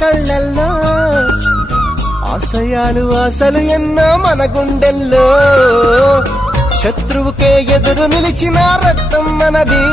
కళ్ళల్లో ఆశయాలు ఆశలు ఎన్నో మన గుండెల్లో శత్రువుకే ఎదురు నిలిచిన రక్తం మనది